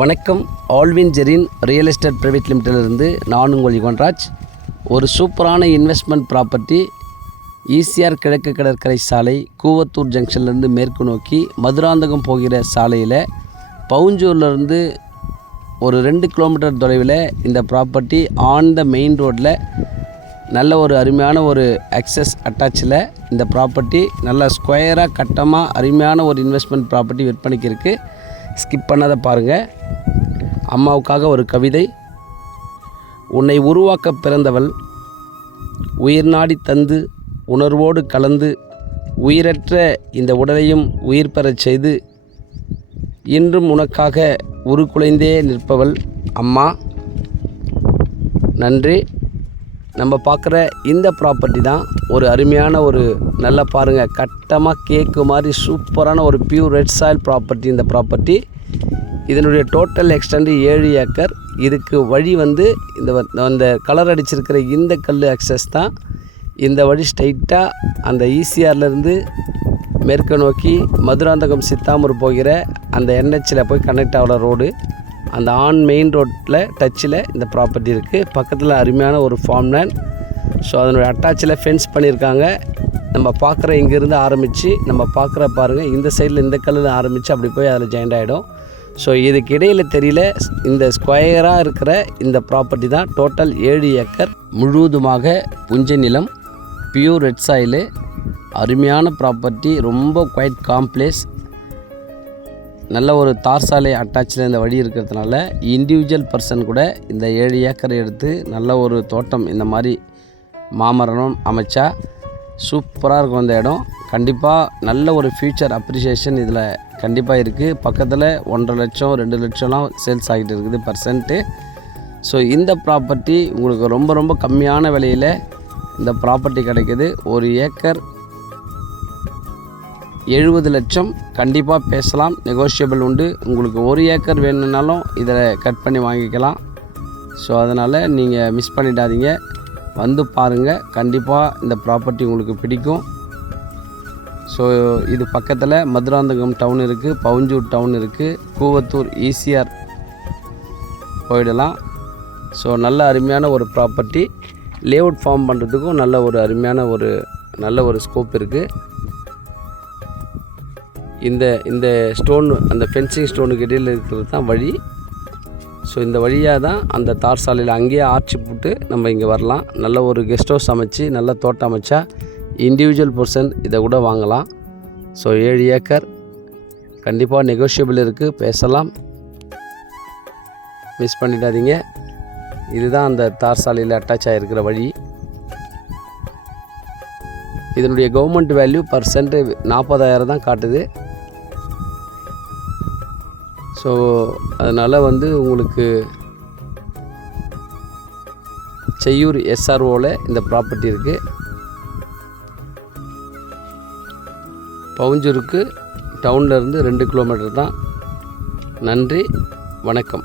வணக்கம். Alvin Jerin real estate private லிமிட்டடிலிருந்து நான் உங்கள் யுவன்ராஜ். ஒரு சூப்பரான இன்வெஸ்ட்மெண்ட் ப்ராப்பர்ட்டி ஈசிஆர் கிழக்கு கடற்கரை சாலை கூவத்தூர் ஜங்ஷன்லேருந்து மேற்கு நோக்கி மதுராந்தகம் போகிற சாலையில் பவுஞ்சூர்லேருந்து ஒரு 2 கிலோமீட்டர் தொலைவில் இந்த ப்ராப்பர்ட்டி ஆன் த மெயின் ரோட்டில் நல்ல ஒரு அருமையான ஒரு அக்சஸ் அட்டாச்சில் இந்த ப்ராப்பர்ட்டி நல்ல ஸ்கொயராக கட்டமாக அருமையான ஒரு இன்வெஸ்ட்மெண்ட் ப்ராப்பர்ட்டி விற்பனைக்கு இருக்குது. ஸ்கிப் பண்ணாத பாருங்கள். அம்மாவுக்காக ஒரு கவிதை. உன்னை உருவாக்க பிறந்தவள் உயிர் நாடி தந்து உணர்வோடு கலந்து உயிரற்ற இந்த உடலையும் உயிர் பெறச் செய்து இன்றும் உனக்காக உருக்குலைந்தே நிற்பவள் அம்மா. நன்றி. நம்ம பார்க்குற இந்த ப்ராப்பர்ட்டி தான் ஒரு அருமையான ஒரு நல்லா பாருங்கள் கட்டமாக கேக்கு மாதிரி சூப்பரான ஒரு பியூர் ரெட் சாயில் ப்ராப்பர்ட்டி. இந்த ப்ராப்பர்ட்டி இதனுடைய டோட்டல் எக்ஸ்டெண்ட் 7 ஏக்கர். இதுக்கு வழி இந்த கலர் அடிச்சிருக்கிற இந்த கல் அக்சஸ் தான். இந்த வழி ஸ்ட்ரைட்டாக அந்த ஈசிஆர்லேருந்து மேற்கு நோக்கி மதுராந்தகம் சித்தாமூர் போகிற அந்த என்ஹெச்சில் போய் கனெக்ட் ஆகிற ரோடு. அந்த ஆன் மெயின் ரோட்டில் டச்சில் இந்த ப்ராப்பர்ட்டி இருக்குது. பக்கத்தில் அருமையான ஒரு ஃபார்ம் லேண்ட். ஸோ அதனுடைய அட்டாச்சில் ஃபென்ஸ் பண்ணியிருக்காங்க. நம்ம பார்க்குற இங்கேருந்து ஆரம்பித்து நம்ம பார்க்குற பாருங்கள் இந்த சைடில் இந்த கல்லில் ஆரம்பித்து அப்படி போய் அதில் ஜாயிண்ட் ஆகிடும். ஸோ இதுக்கு இடையில் தெரியல இந்த ஸ்கொயராக இருக்கிற இந்த ப்ராப்பர்ட்டி தான். டோட்டல் 7 ஏக்கர் முழுவதுமாக புஞ்சை நிலம், பியூர் ரெட் சாயிலு, அருமையான ப்ராப்பர்ட்டி. ரொம்ப குவைட் காம்ப்ளெக்ஸ், நல்ல ஒரு தார் சாலை அட்டாச்சில் இந்த வழி இருக்கிறதுனால இண்டிவிஜுவல் பர்சன் கூட இந்த 7 ஏக்கரை எடுத்து நல்ல ஒரு தோட்டம் இந்த மாதிரி மாமரம் அமைச்சா சூப்பராக இருக்கும் இந்த இடம். கண்டிப்பாக நல்ல ஒரு ஃப்யூச்சர் அப்ரிஷியேஷன் இதில் கண்டிப்பாக இருக்குது. பக்கத்தில் 1.5 லட்சம் 2 லட்சம்லாம் சேல்ஸ் ஆகிட்டு இருக்குது பர்சன்ட்டு. ஸோ இந்த ப்ராப்பர்ட்டி உங்களுக்கு ரொம்ப ரொம்ப கம்மியான விலையில் இந்த ப்ராப்பர்ட்டி கிடைக்கிது. ஒரு ஏக்கர் 70 லட்சம். கண்டிப்பாக பேசலாம், நெகோஷியபிள் உண்டு. உங்களுக்கு 1 ஏக்கர் வேணும்னாலும் இதில் கட் பண்ணி வாங்கிக்கலாம். ஸோ அதனால் நீங்கள் மிஸ் பண்ணிடாதீங்க, வந்து பாருங்கள். கண்டிப்பாக இந்த ப்ராப்பர்ட்டி உங்களுக்கு பிடிக்கும். ஸோ இது பக்கத்தில் மதுராந்தகம் டவுன் இருக்குது, பவுஞ்சூர் டவுன் இருக்குது, கூவத்தூர் ஈசிஆர் போயிடலாம். ஸோ நல்ல அருமையான ஒரு ப்ராப்பர்ட்டி. லேஅவுட் ஃபார்ம் பண்ணுறதுக்கும் நல்ல ஒரு ஸ்கோப் இருக்குது. இந்த ஸ்டோன் அந்த ஃபென்சிங் ஸ்டோனுக்கு இடையில் இருக்கிறது தான் வழி. ஸோ இந்த வழியாக தான் அந்த தார் சாலையில் அங்கேயே ஆர்ச்சி போட்டு நம்ம இங்கே வரலாம். நல்ல ஒரு கெஸ்ட் ஹவுஸ் அமைச்சு நல்ல தோட்டம் அமைச்சா இண்டிவிஜுவல் பர்சன் இதை கூட வாங்கலாம். ஸோ 7 ஏக்கர் கண்டிப்பாக நெகோஷியபிள் இருக்குது, பேசலாம், மிஸ் பண்ணிடாதீங்க. இதுதான் அந்த தார் சாலையில் அட்டாச் ஆகிருக்கிற வழி. இதனுடைய கவர்மெண்ட் வேல்யூ பர்சன்ட் 40,000 தான் காட்டுது. ஸோ அதனால் உங்களுக்கு செய்யூர் எஸ்ஆர்ஓவில் இந்த ப்ராப்பர்ட்டி இருக்குது. பவுஞ்சூருக்கு டவுன்லேருந்து 2 கிலோமீட்டர் தான். நன்றி, வணக்கம்.